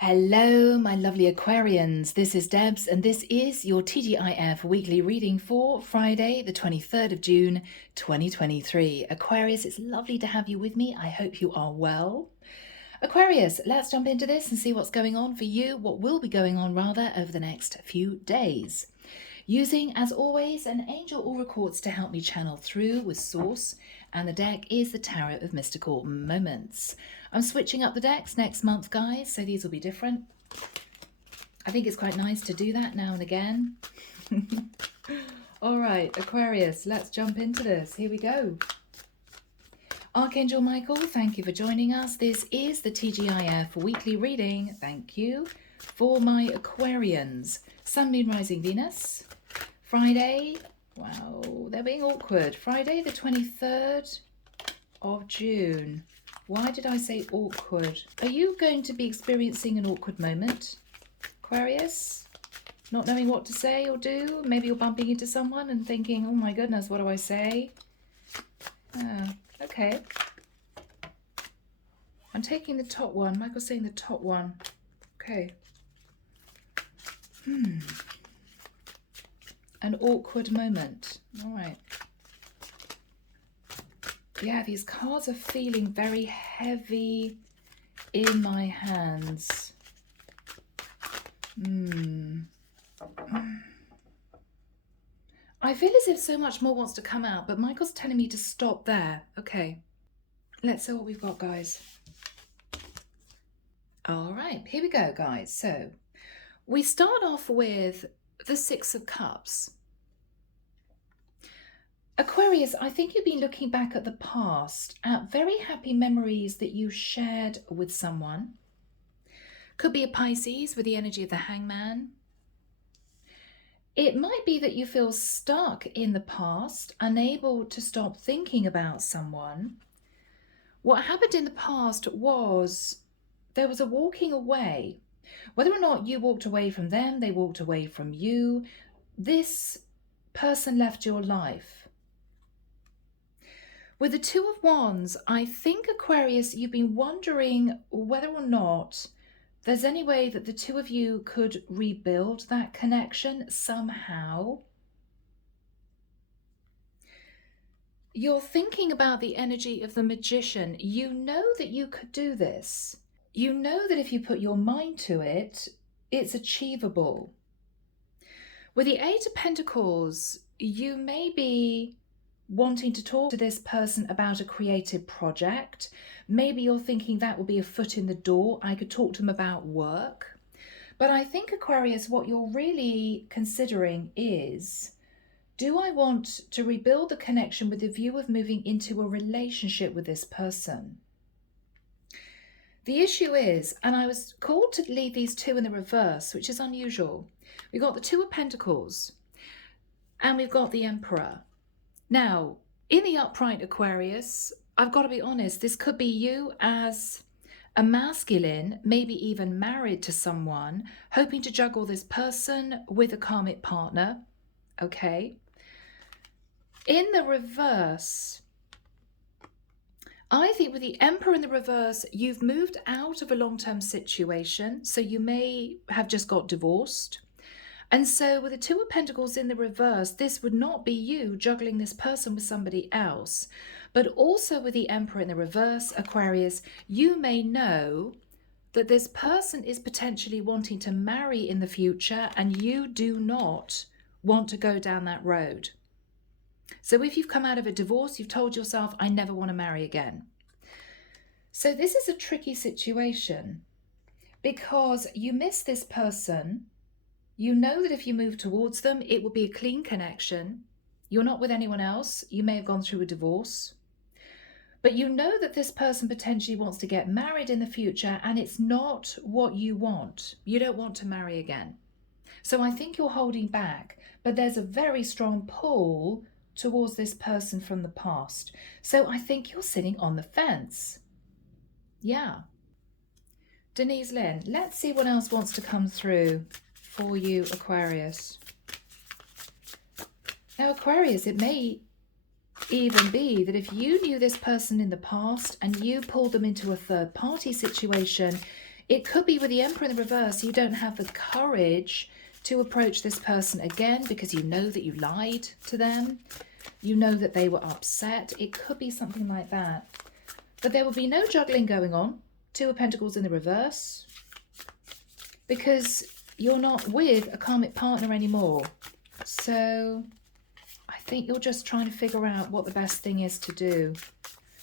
Hello, my lovely Aquarians. This is Debs, and this is your T.G.I.F weekly reading for Friday, the 23rd of June, 2023. Aquarius, it's lovely to have you with me. I hope you are well. Aquarius, let's jump into this and see what's going on for you, what will be going on rather, over the next few days. Using, as always, an angel oracle to help me channel through with source, and the deck is the Tarot of Mystical Moments. I'm switching up the decks next month, guys, so these will be different. I think it's quite nice to do that now and again. All right, Aquarius, let's jump into this. Here we go. Archangel Michael, thank you for joining us. This is the T.G.I.F weekly reading, thank you, for my Aquarians. Sun, Moon, Rising, Venus. Friday, wow, they're being awkward. Friday the 23rd of June. Why did I say awkward? Are you going to be experiencing an awkward moment, Aquarius? Not knowing what to say or do? Maybe you're bumping into someone and thinking, oh my goodness, what do I say? Okay. I'm taking the top one. Michael's saying the top one. Okay. An awkward moment. All right. Yeah, these cards are feeling very heavy in my hands. I feel as if so much more wants to come out, but Michael's telling me to stop there. Okay, let's see what we've got, guys. All right, here we go, guys. So we start off with the Six of Cups. Aquarius, I think you've been looking back at the past, at very happy memories that you shared with someone. Could be a Pisces with the energy of the Hangman. It might be that you feel stuck in the past, unable to stop thinking about someone. What happened in the past was there was a walking away. Whether or not you walked away from them, they walked away from you, this person left your life. With the Two of Wands, I think, Aquarius, you've been wondering whether or not there's any way that the two of you could rebuild that connection somehow. You're thinking about the energy of the Magician. You know that you could do this. You know that if you put your mind to it, it's achievable. With the Eight of Pentacles, you may be wanting to talk to this person about a creative project. Maybe you're thinking that will be a foot in the door. I could talk to them about work. But I think, Aquarius, what you're really considering is, do I want to rebuild the connection with the view of moving into a relationship with this person? The issue is, and I was called to lead these two in the reverse, which is unusual. We've got the Two of Pentacles and we've got the Emperor. Now, in the upright, Aquarius, I've got to be honest, this could be you as a masculine, maybe even married to someone, hoping to juggle this person with a karmic partner, okay? In the reverse, I think with the Emperor in the reverse, you've moved out of a long-term situation, so you may have just got divorced. And so with the Two of Pentacles in the reverse, this would not be you juggling this person with somebody else. But also with the Emperor in the reverse, Aquarius, you may know that this person is potentially wanting to marry in the future and you do not want to go down that road. So if you've come out of a divorce, you've told yourself, I never want to marry again. So this is a tricky situation because you miss this person. You know that if you move towards them, it will be a clean connection. You're not with anyone else. You may have gone through a divorce. But you know that this person potentially wants to get married in the future and it's not what you want. You don't want to marry again. So I think you're holding back, but there's a very strong pull towards this person from the past. So I think you're sitting on the fence. Yeah. Denise, Linn, let's see what else wants to come through for you, Aquarius. Now, Aquarius, it may even be that if you knew this person in the past and you pulled them into a third party situation, It could be with the Emperor in the reverse, you don't have the courage to approach this person again because you know that you lied to them. You know that they were upset. It could be something like that. But there will be no juggling going on. Two of Pentacles in the reverse. Because you're not with a karmic partner anymore. So I think you're just trying to figure out what the best thing is to do.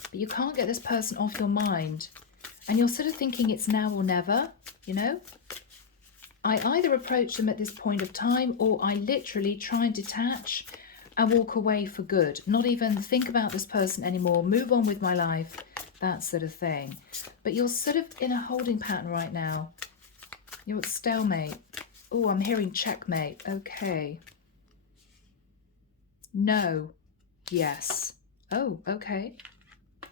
But you can't get this person off your mind. And you're sort of thinking it's now or never, you know. I either approach them at this point of time, or I literally try and detach and walk away for good. Not even think about this person anymore. Move on with my life. That sort of thing. But you're sort of in a holding pattern right now. You're at stalemate. Oh, I'm hearing checkmate. Okay. No. Yes. Oh, okay.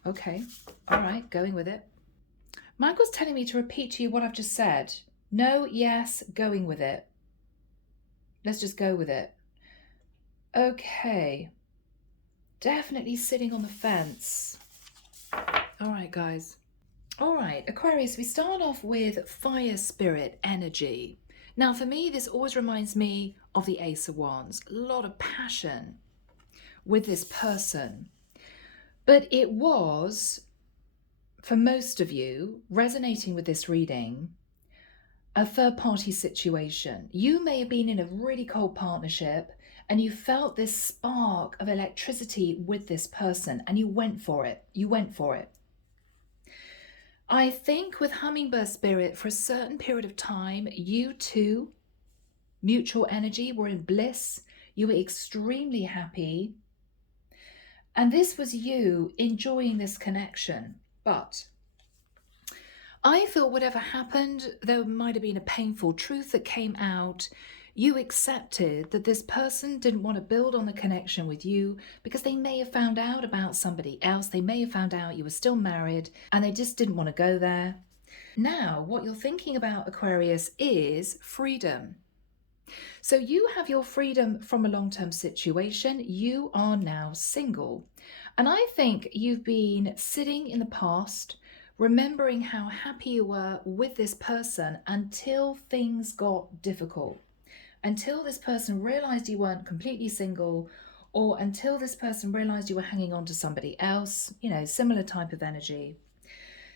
Okay. All right. Going with it. Michael's telling me to repeat to you what I've just said. No, yes, going with it. Let's just go with it. Okay. Definitely sitting on the fence. All right, guys. All right, Aquarius, we start off with fire spirit energy. Now, for me, this always reminds me of the Ace of Wands. A lot of passion with this person. But it was, for most of you, resonating with this reading, a third-party situation. You may have been in a really cold partnership and you felt this spark of electricity with this person and you went for it. You went for it. I think with Hummingbird Spirit, for a certain period of time, you two, mutual energy, were in bliss. You were extremely happy. And this was you enjoying this connection. But I thought whatever happened, there might have been a painful truth that came out. You accepted that this person didn't want to build on the connection with you because they may have found out about somebody else. They may have found out you were still married and they just didn't want to go there. Now, what you're thinking about, Aquarius, is freedom. So you have your freedom from a long-term situation. You are now single. And I think you've been sitting in the past, remembering how happy you were with this person until things got difficult. Until this person realized you weren't completely single, or until this person realized you were hanging on to somebody else, you know, similar type of energy.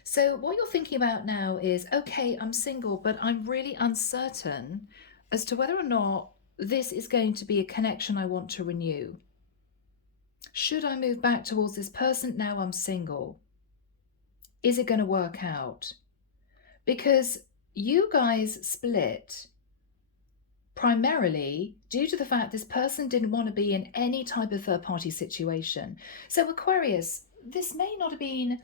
So what you're thinking about now is, okay, I'm single, but I'm really uncertain as to whether or not this is going to be a connection I want to renew. Should I move back towards this person now I'm single? Is it going to work out? Because you guys split primarily due to the fact this person didn't want to be in any type of third-party situation. So Aquarius, this may not have been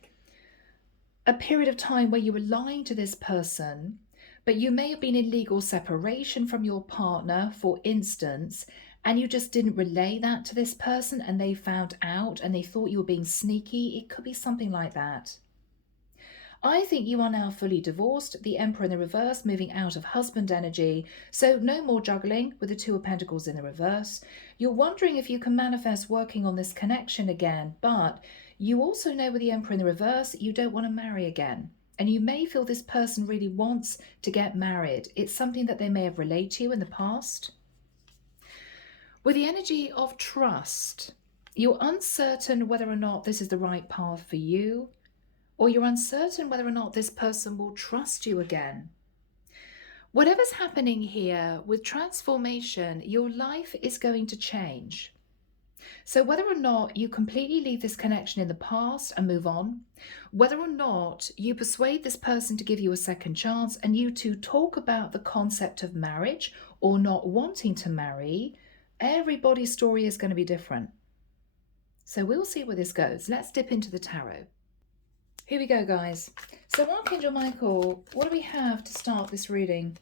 a period of time where you were lying to this person, but you may have been in legal separation from your partner, for instance, and you just didn't relay that to this person and they found out and they thought you were being sneaky. It could be something like that. I think you are now fully divorced, the Emperor in the reverse, moving out of husband energy. So no more juggling with the Two of Pentacles in the reverse. You're wondering if you can manifest working on this connection again, but you also know with the Emperor in the reverse, you don't want to marry again. And you may feel this person really wants to get married. It's something that they may have relayed to you in the past. With the energy of trust, you're uncertain whether or not this is the right path for you, or you're uncertain whether or not this person will trust you again. Whatever's happening here with transformation, your life is going to change. So whether or not you completely leave this connection in the past and move on, whether or not you persuade this person to give you a second chance and you two talk about the concept of marriage or not wanting to marry, everybody's story is going to be different. So we'll see where this goes. Let's dip into the tarot. Here we go, guys. So Archangel Michael, what do we have to start this reading?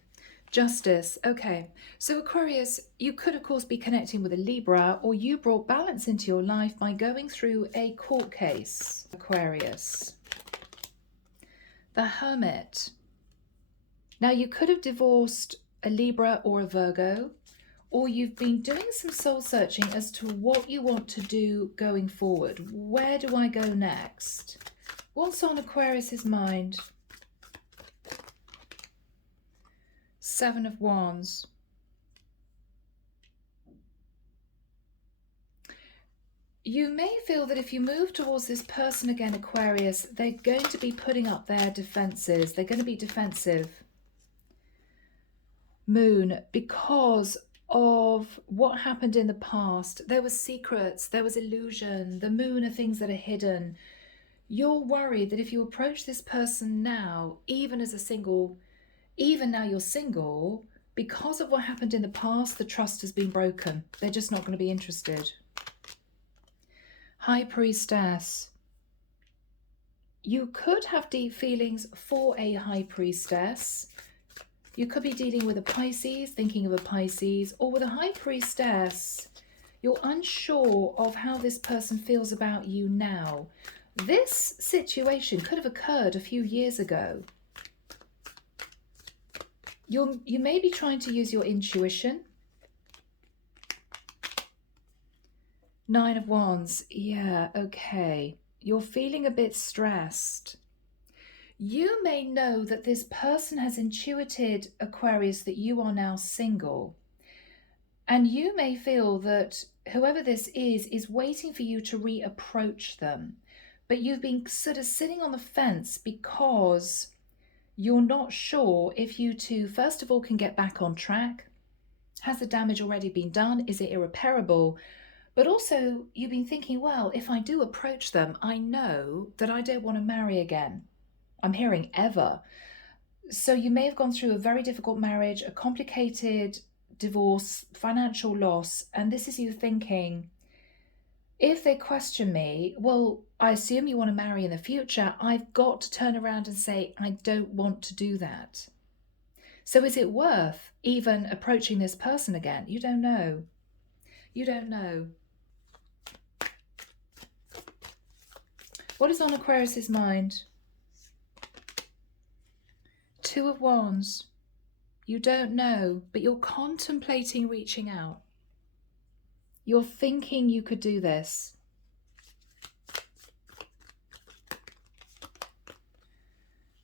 Justice. Okay. So Aquarius, you could, of course, be connecting with a Libra, or you brought balance into your life by going through a court case. Aquarius. The Hermit. Now, you could have divorced a Libra or a Virgo, or you've been doing some soul searching as to what you want to do going forward. Where do I go next? What's on Aquarius's mind? Seven of Wands. You may feel that if you move towards this person again, Aquarius, they're going to be putting up their defenses. They're going to be defensive. Moon, because of what happened in the past. There was secrets, there was illusion. The moon are things that are hidden. You're worried that if you approach this person now, even as a single, even now you're single, because of what happened in the past, the trust has been broken. They're just not going to be interested. High Priestess. You could have deep feelings for a High Priestess. You could be dealing with a Pisces, thinking of a Pisces, or with a High Priestess. You're unsure of how this person feels about you now. This situation could have occurred a few years ago. You may be trying to use your intuition. Nine of Wands. Yeah, okay. You're feeling a bit stressed. You may know that this person has intuited, Aquarius, that you are now single. And you may feel that whoever this is waiting for you to reapproach them. But you've been sort of sitting on the fence because you're not sure if you two, first of all, can get back on track. Has the damage already been done? Is it irreparable? But also, you've been thinking, well, if I do approach them, I know that I don't want to marry again. I'm hearing ever. So you may have gone through a very difficult marriage, a complicated divorce, financial loss, and this is you thinking, if they question me, well, I assume you want to marry in the future. I've got to turn around and say, I don't want to do that. So is it worth even approaching this person again? You don't know. You don't know. What is on Aquarius's mind? Two of Wands. You don't know, but you're contemplating reaching out. You're thinking you could do this.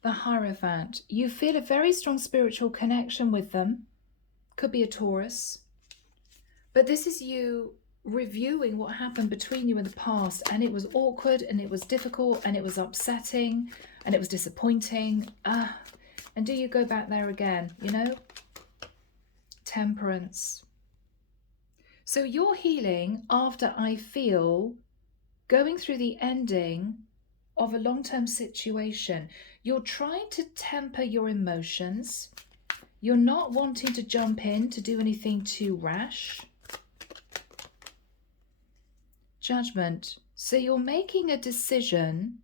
The Hierophant. You feel a very strong spiritual connection with them. Could be a Taurus. But this is you reviewing what happened between you in the past, and it was awkward and it was difficult and it was upsetting and it was disappointing. And do you go back there again, you know? Temperance. So you're healing after, I feel, going through the ending of a long-term situation. You're trying to temper your emotions. You're not wanting to jump in to do anything too rash. Judgment. So you're making a decision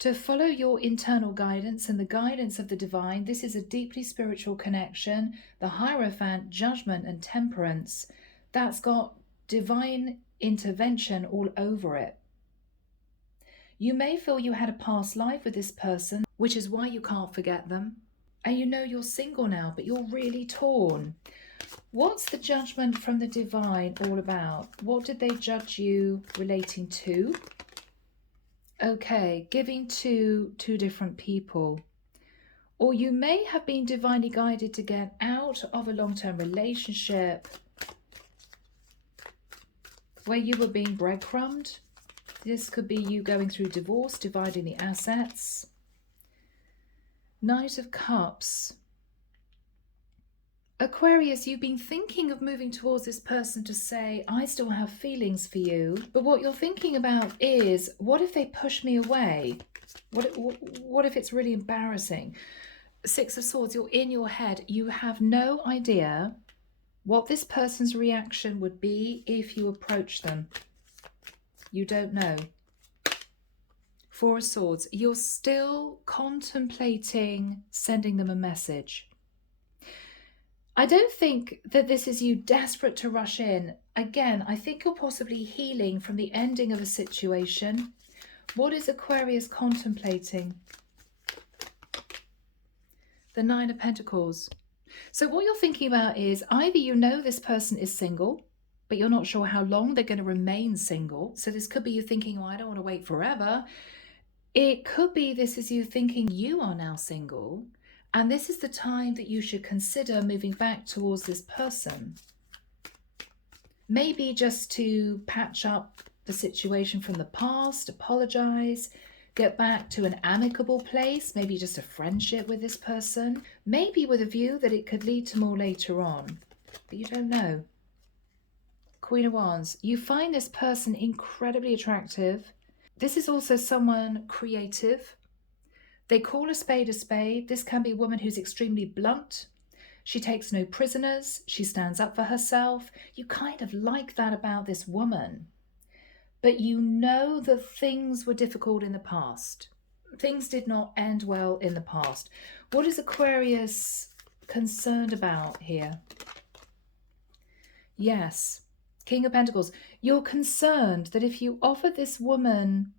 to follow your internal guidance and the guidance of the divine. This is a deeply spiritual connection. The Hierophant, judgment and temperance, that's got divine intervention all over it. You may feel you had a past life with this person, which is why you can't forget them. And you know you're single now, but you're really torn. What's the judgment from the divine all about? What did they judge you relating to? Okay, giving to two different people. Or you may have been divinely guided to get out of a long-term relationship where you were being breadcrumbed. This could be you going through divorce, dividing the assets. Knight of Cups. Aquarius, you've been thinking of moving towards this person to say, I still have feelings for you. But what you're thinking about is, what if they push me away? What if it's really embarrassing? Six of Swords, you're in your head. You have no idea what this person's reaction would be if you approach them. You don't know. Four of Swords, you're still contemplating sending them a message. I don't think that this is you desperate to rush in. Again, I think you're possibly healing from the ending of a situation. What is Aquarius contemplating? The Nine of Pentacles. So what you're thinking about is either you know this person is single, but you're not sure how long they're going to remain single. So this could be you thinking, oh, I don't want to wait forever. It could be this is you thinking you are now single And this is the time that you should consider moving back towards this person. Maybe just to patch up the situation from the past, apologize, get back to an amicable place, maybe just a friendship with this person, maybe with a view that it could lead to more later on, but you don't know. Queen of Wands, you find this person incredibly attractive. This is also someone creative. They call a spade a spade. This can be a woman who's extremely blunt. She takes no prisoners. She stands up for herself. You kind of like that about this woman. But you know that things were difficult in the past. Things did not end well in the past. What is Aquarius concerned about here? Yes, King of Pentacles. You're concerned that if you offer this woman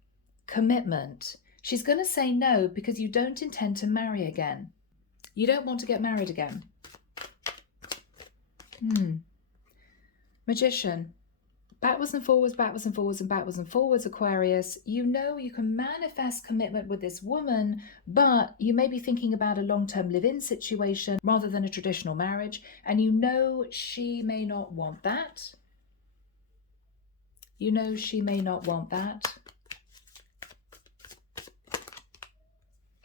commitment, she's going to say no because you don't intend to marry again. You don't want to get married again. Magician. Backwards and forwards, backwards and forwards, and backwards and forwards, Aquarius. You know you can manifest commitment with this woman, but you may be thinking about a long-term live-in situation rather than a traditional marriage, and you know she may not want that. You know she may not want that.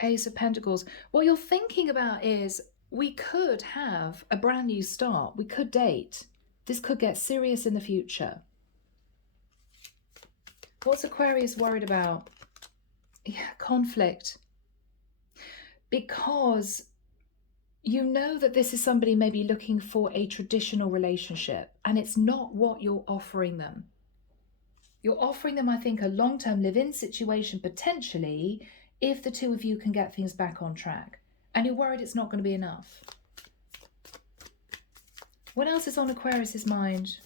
Ace of Pentacles. What you're thinking about is, we could have a brand new start. We could date. This could get serious in the future. What's Aquarius worried about? Yeah, conflict. Because you know that this is somebody maybe looking for a traditional relationship, and it's not what you're offering them. You're offering them, I think, a long-term live-in situation potentially if the two of you can get things back on track. And you're worried it's not going to be enough. What else is on Aquarius's mind?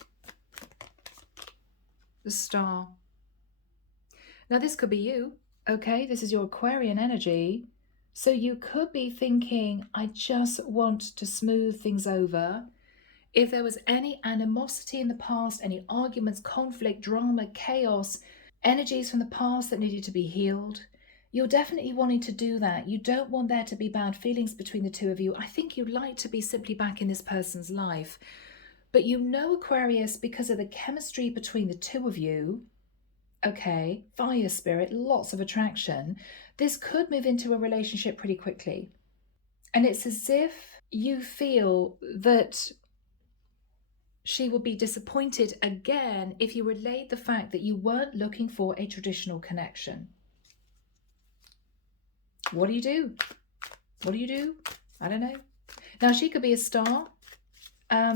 The Star. Now this could be you, okay? This is your Aquarian energy. So you could be thinking, I just want to smooth things over. If there was any animosity in the past, any arguments, conflict, drama, chaos, energies from the past that needed to be healed, you're definitely wanting to do that. You don't want there to be bad feelings between the two of you. I think you'd like to be simply back in this person's life. But you know, Aquarius, because of the chemistry between the two of you, okay, fire spirit, lots of attraction, this could move into a relationship pretty quickly. And it's as if you feel that she would be disappointed again if you relayed the fact that you weren't looking for a traditional connection. What do you do? What do you do? I don't know. Now, she could be a star.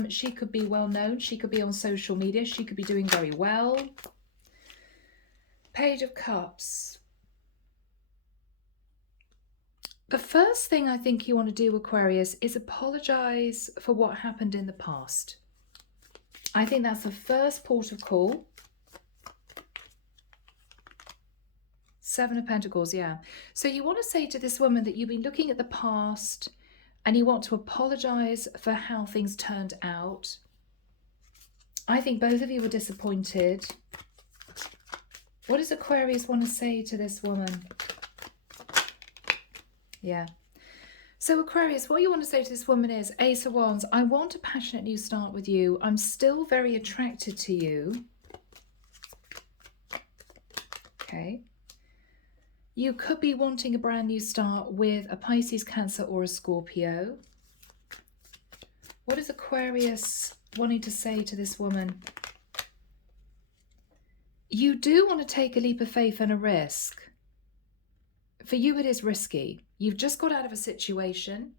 She could be well known. She could be on social media. She could be doing very well. Page of Cups. The first thing I think you want to do, Aquarius, is apologize for what happened in the past. I think that's the first port of call. Seven of Pentacles, yeah. So you want to say to this woman that you've been looking at the past and you want to apologize for how things turned out. I think both of you were disappointed. What does Aquarius want to say to this woman? Yeah. So Aquarius, what you want to say to this woman is, Ace of Wands, I want a passionate new start with you. I'm still very attracted to you. Okay. You could be wanting a brand new start with a Pisces, Cancer, or a Scorpio. What is Aquarius wanting to say to this woman? You do want to take a leap of faith and a risk. For you, it is risky. You've just got out of a situation,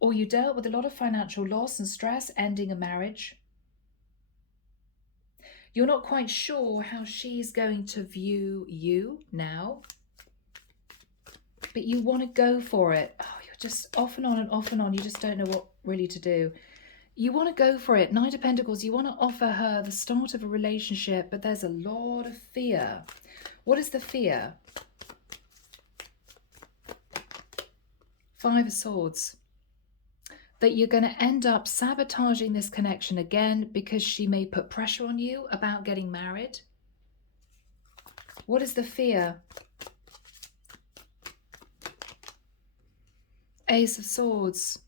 or you dealt with a lot of financial loss and stress ending a marriage. You're not quite sure how she's going to view you now, but you want to go for it. Oh, you're just off and on and off and on. You just don't know what really to do. You want to go for it. Knight of Pentacles, you want to offer her the start of a relationship, but there's a lot of fear. What is the fear? Five of Swords. That you're going to end up sabotaging this connection again because she may put pressure on you about getting married. What is the fear? Ace of Swords.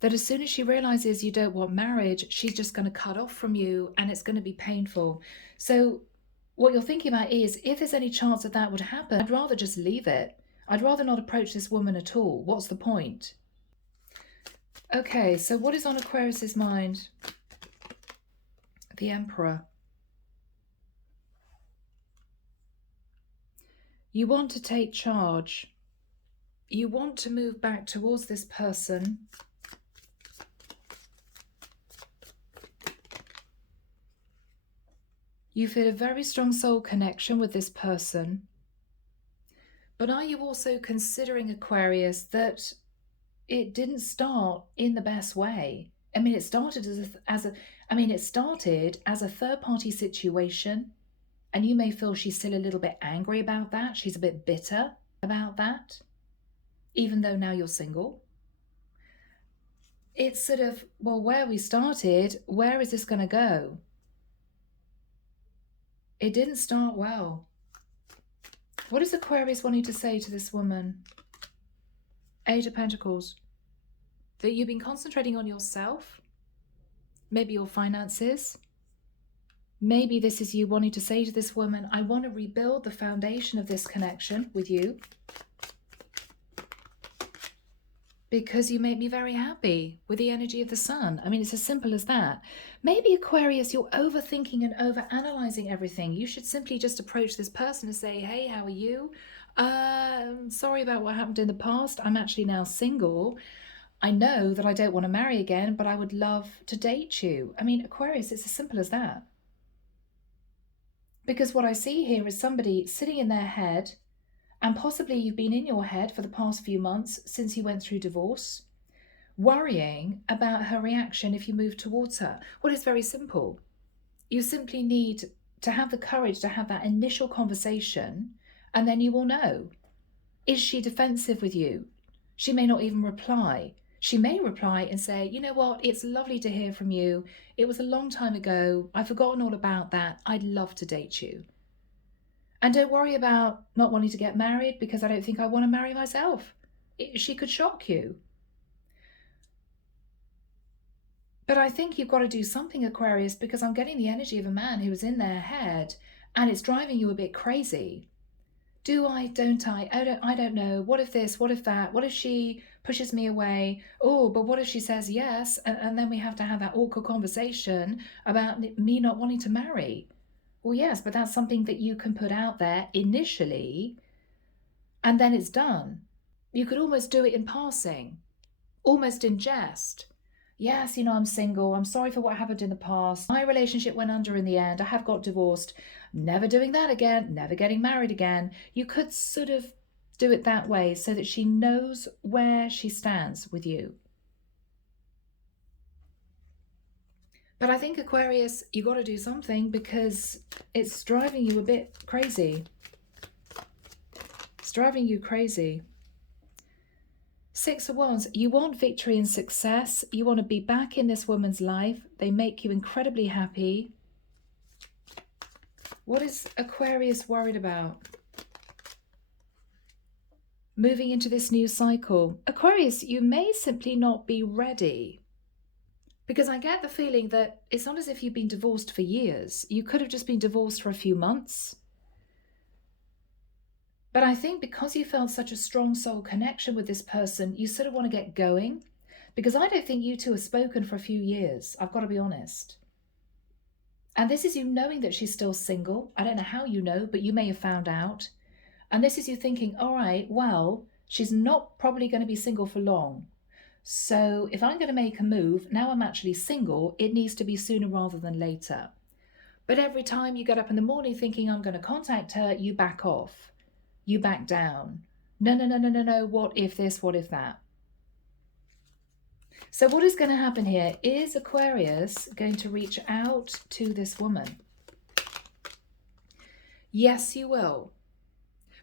That as soon as she realizes you don't want marriage, she's just going to cut off from you and it's going to be painful. So what you're thinking about is, if there's any chance that that would happen, I'd rather just leave it. I'd rather not approach this woman at all. What's the point? Okay, so what is on Aquarius's mind? The Emperor. You want to take charge. You want to move back towards this person. You feel a very strong soul connection with this person. But are you also considering, Aquarius, that it didn't start in the best way? I mean, it started as a third-party situation, and you may feel she's still a little bit angry about that. She's a bit bitter about that, even though now you're single. It's sort of, well, where we started, where is this going to go? It didn't start well. What is Aquarius wanting to say to this woman? Eight of Pentacles. That you've been concentrating on yourself, maybe your finances. Maybe this is you wanting to say to this woman, I want to rebuild the foundation of this connection with you because you make me very happy with the energy of the sun. I mean, it's as simple as that. Maybe, Aquarius, you're overthinking and overanalyzing everything. You should simply just approach this person and say, hey, how are you? Sorry about what happened in the past. I'm actually now single. I know that I don't want to marry again, but I would love to date you. I mean, Aquarius, it's as simple as that. Because what I see here is somebody sitting in their head, and possibly you've been in your head for the past few months since you went through divorce, worrying about her reaction if you move towards her. Well, it's very simple. You simply need to have the courage to have that initial conversation, and then you will know. Is she defensive with you? She may not even reply. She may reply and say, you know what, it's lovely to hear from you. It was a long time ago. I've forgotten all about that. I'd love to date you. And don't worry about not wanting to get married, because I don't think I want to marry myself. She could shock you. But I think you've got to do something, Aquarius, because I'm getting the energy of a man who is in their head and it's driving you a bit crazy. Do I, don't I? I don't know. What if this? What if that? What if she pushes me away? Oh, but what if she says yes? And then we have to have that awkward conversation about me not wanting to marry. Well, yes, but that's something that you can put out there initially, and then it's done. You could almost do it in passing, almost in jest. Yes, I'm single. I'm sorry for what happened in the past. My relationship went under in the end. I have got divorced. Never doing that again. Never getting married again. You could sort of do it that way so that she knows where she stands with you. But I think, Aquarius, you got to do something because it's driving you a bit crazy. It's driving you crazy. Six of Wands, you want victory and success. You want to be back in this woman's life. They make you incredibly happy. What is Aquarius worried about? Moving into this new cycle. Aquarius, you may simply not be ready. Because I get the feeling that it's not as if you've been divorced for years. You could have just been divorced for a few months. But I think because you felt such a strong soul connection with this person, you sort of want to get going. Because I don't think you two have spoken for a few years. I've got to be honest. And this is you knowing that she's still single. I don't know how you know, but you may have found out. And this is you thinking, all right, well, she's not probably going to be single for long. So if I'm going to make a move, now I'm actually single, it needs to be sooner rather than later. But every time you get up in the morning thinking I'm going to contact her, you back off. You back down. No. What if this? What if that? So what is going to happen here? Is Aquarius going to reach out to this woman? Yes, you will.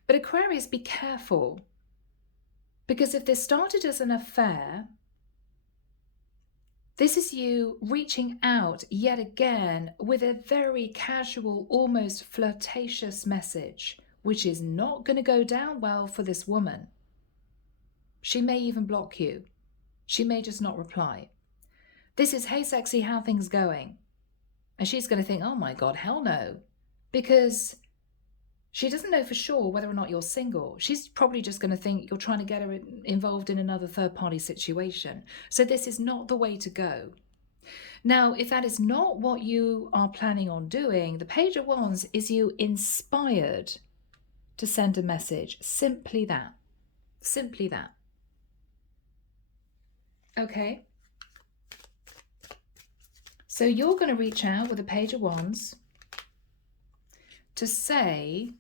But Aquarius, be careful. Because if this started as an affair, this is you reaching out yet again with a very casual, almost flirtatious message, which is not going to go down well for this woman. She may even block you. She may just not reply. This is, hey, sexy, how things going? And she's going to think, oh my God, hell no. Because she doesn't know for sure whether or not you're single. She's probably just going to think you're trying to get her involved in another third-party situation. So this is not the way to go. Now, if that is not what you are planning on doing, the Page of Wands is you inspired to send a message. Simply that. Simply that. Okay? So you're going to reach out with the Page of Wands to say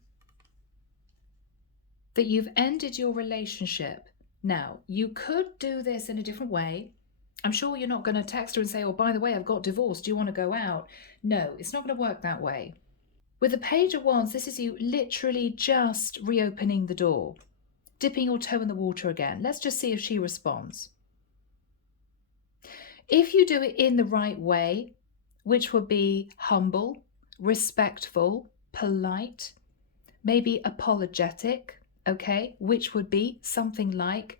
that you've ended your relationship. Now, you could do this in a different way. I'm sure you're not going to text her and say, oh, by the way, I've got divorced. Do you want to go out? No, it's not going to work that way. With the Page of Wands, this is you literally just reopening the door, dipping your toe in the water again. Let's just see if she responds. If you do it in the right way, which would be humble, respectful, polite, maybe apologetic, okay, which would be something like,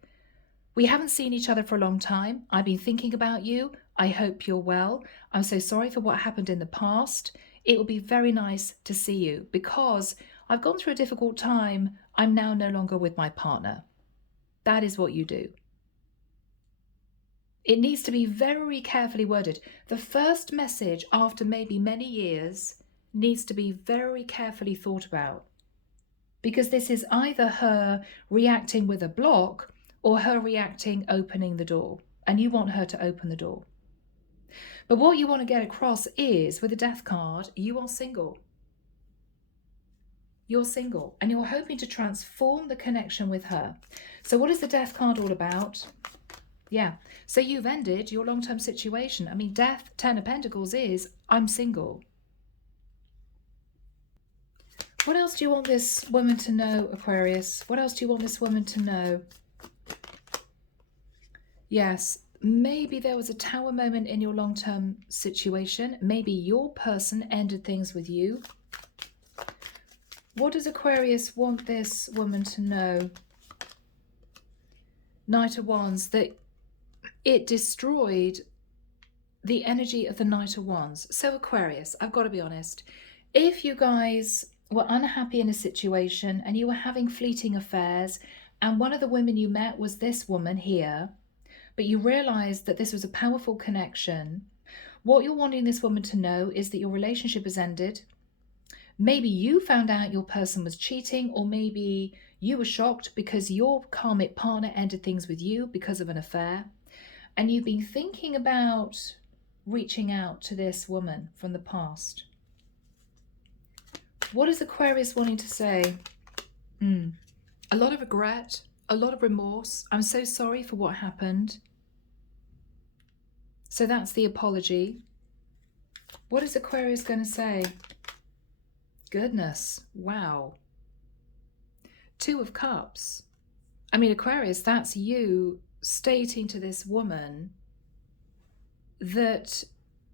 we haven't seen each other for a long time. I've been thinking about you. I hope you're well. I'm so sorry for what happened in the past. It will be very nice to see you because I've gone through a difficult time. I'm now no longer with my partner. That is what you do. It needs to be very carefully worded. The first message after maybe many years needs to be very carefully thought about, because this is either her reacting with a block or her reacting opening the door, and you want her to open the door. But what you want to get across is, with the Death card, you are single. You're single, and you're hoping to transform the connection with her. So what is the Death card all about? Yeah, so you've ended your long-term situation. I mean, Death, 10 of Pentacles is, I'm single. What else do you want this woman to know, Aquarius? What else do you want this woman to know? Yes, maybe there was a tower moment in your long-term situation. Maybe your person ended things with you. What does Aquarius want this woman to know? Knight of Wands, that it destroyed the energy of the Knight of Wands. So Aquarius, I've got to be honest, if you guys were unhappy in a situation and you were having fleeting affairs and one of the women you met was this woman here, but you realized that this was a powerful connection, what you're wanting this woman to know is that your relationship has ended. Maybe you found out your person was cheating, or maybe you were shocked because your karmic partner ended things with you because of an affair. And you've been thinking about reaching out to this woman from the past. What is Aquarius wanting to say? A lot of regret, a lot of remorse. I'm so sorry for what happened. So that's the apology. What is Aquarius going to say? Goodness, wow. 2 of Cups. I mean, Aquarius, that's you stating to this woman that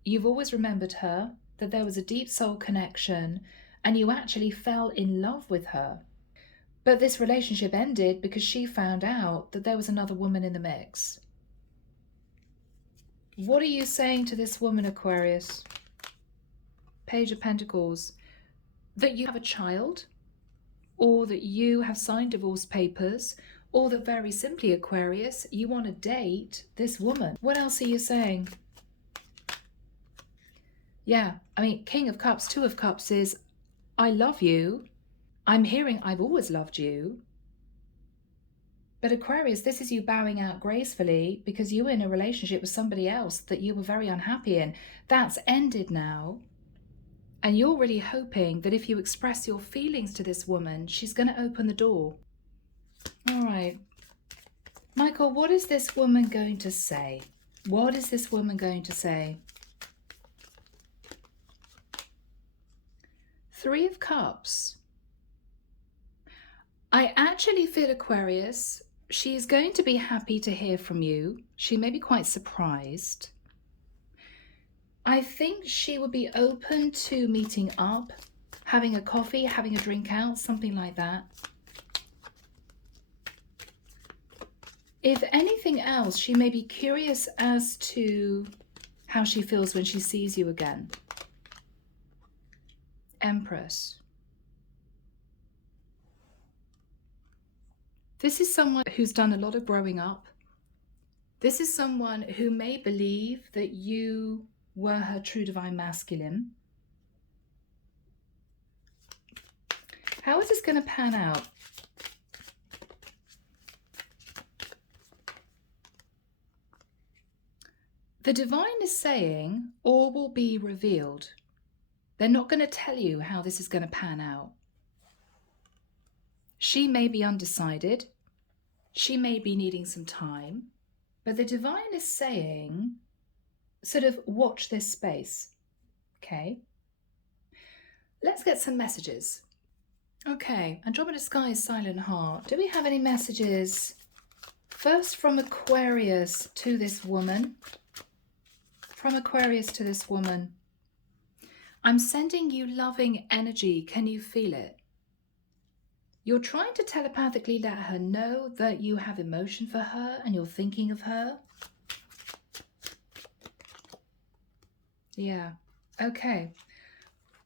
you've always remembered her, that there was a deep soul connection, and you actually fell in love with her. But this relationship ended because she found out that there was another woman in the mix. What are you saying to this woman, Aquarius? Page of Pentacles. That you have a child, or that you have signed divorce papers, or that very simply, Aquarius, you want to date this woman. What else are you saying? Yeah, I mean, King of Cups, 2 of Cups is, I love you. I'm hearing I've always loved you. But Aquarius, this is you bowing out gracefully because you were in a relationship with somebody else that you were very unhappy in. That's ended now. And you're really hoping that if you express your feelings to this woman, she's going to open the door. All right. Michael, what is this woman going to say? What is this woman going to say? 3 of Cups. I actually feel, Aquarius, she's going to be happy to hear from you. She may be quite surprised. I think she would be open to meeting up, having a coffee, having a drink out, something like that. If anything else, she may be curious as to how she feels when she sees you again. Empress. This is someone who's done a lot of growing up. This is someone who may believe that you were her true divine masculine. How is this going to pan out? The divine is saying all will be revealed. They're not going to tell you how this is going to pan out. She may be undecided. She may be needing some time. But the divine is saying, sort of watch this space. Okay? Let's get some messages. Okay, Andromeda Sky is Silent Heart. Do we have any messages? First from Aquarius to this woman. From Aquarius to this woman. I'm sending you loving energy. Can you feel it? You're trying to telepathically let her know that you have emotion for her and you're thinking of her. Yeah, okay.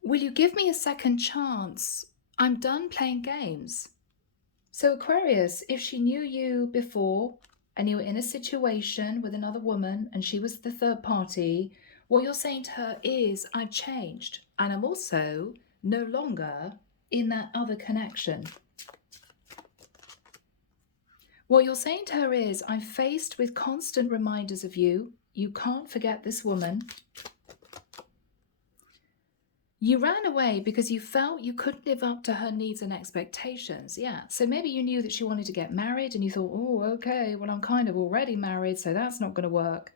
Will you give me a second chance? I'm done playing games. So Aquarius, if she knew you before and you were in a situation with another woman and she was the third party, what you're saying to her is, I've changed and I'm also no longer in that other connection. What you're saying to her is, I'm faced with constant reminders of you. You can't forget this woman. You ran away because you felt you couldn't live up to her needs and expectations. Yeah, so maybe you knew that she wanted to get married and you thought, oh, okay, well, I'm kind of already married, so that's not going to work.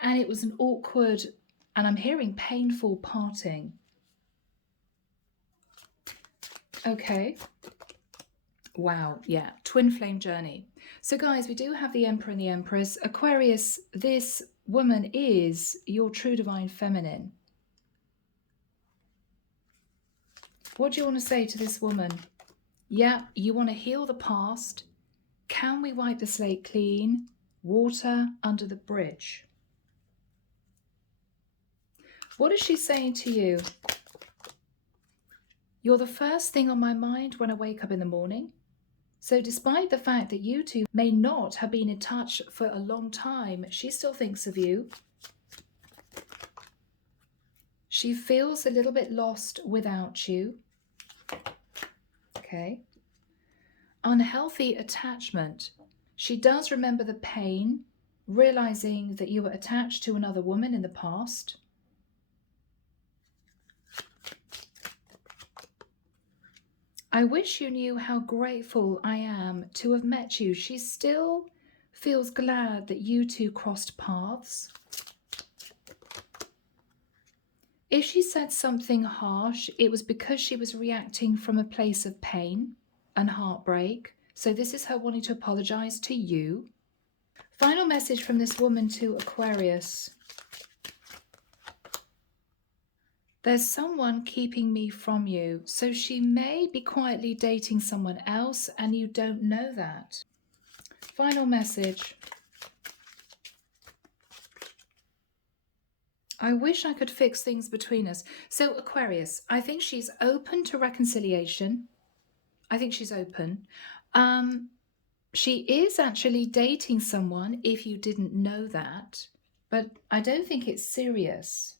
And it was an awkward, and I'm hearing painful parting. Okay. Wow, yeah, twin flame journey. So guys, we do have the Emperor and the Empress. Aquarius, this woman is your true divine feminine. What do you want to say to this woman? Yeah, you want to heal the past. Can we wipe the slate clean? Water under the bridge. What is she saying to you? You're the first thing on my mind when I wake up in the morning. So despite the fact that you two may not have been in touch for a long time, she still thinks of you. She feels a little bit lost without you. Okay. Unhealthy attachment. She does remember the pain, realizing that you were attached to another woman in the past. I wish you knew how grateful I am to have met you. She still feels glad that you two crossed paths. If she said something harsh, it was because she was reacting from a place of pain and heartbreak. So this is her wanting to apologize to you. Final message from this woman to Aquarius. There's someone keeping me from you. So she may be quietly dating someone else and you don't know that. Final message. I wish I could fix things between us. So Aquarius, I think she's open to reconciliation. I think she's open. She is actually dating someone, if you didn't know that, but I don't think it's serious.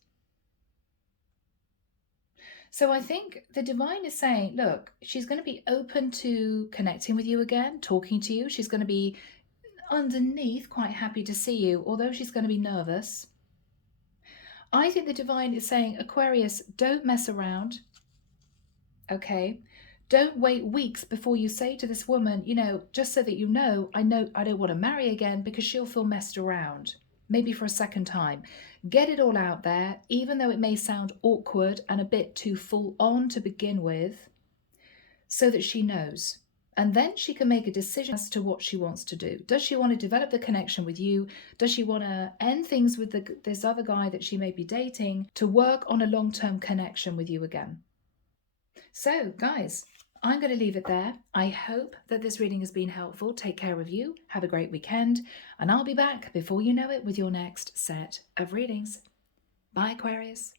So I think the divine is saying, look, she's going to be open to connecting with you again, talking to you. She's going to be underneath quite happy to see you, although she's going to be nervous. I think the divine is saying, Aquarius, don't mess around. Okay. Don't wait weeks before you say to this woman, you know, just so that you know I don't want to marry again, because she'll feel messed around, maybe for a second time. Get it all out there, even though it may sound awkward and a bit too full on to begin with, so that she knows. And then she can make a decision as to what she wants to do. Does she want to develop the connection with you? Does she want to end things with this other guy that she may be dating to work on a long-term connection with you again? So, guys, I'm going to leave it there. I hope that this reading has been helpful. Take care of you. Have a great weekend. And I'll be back before you know it with your next set of readings. Bye, Aquarius.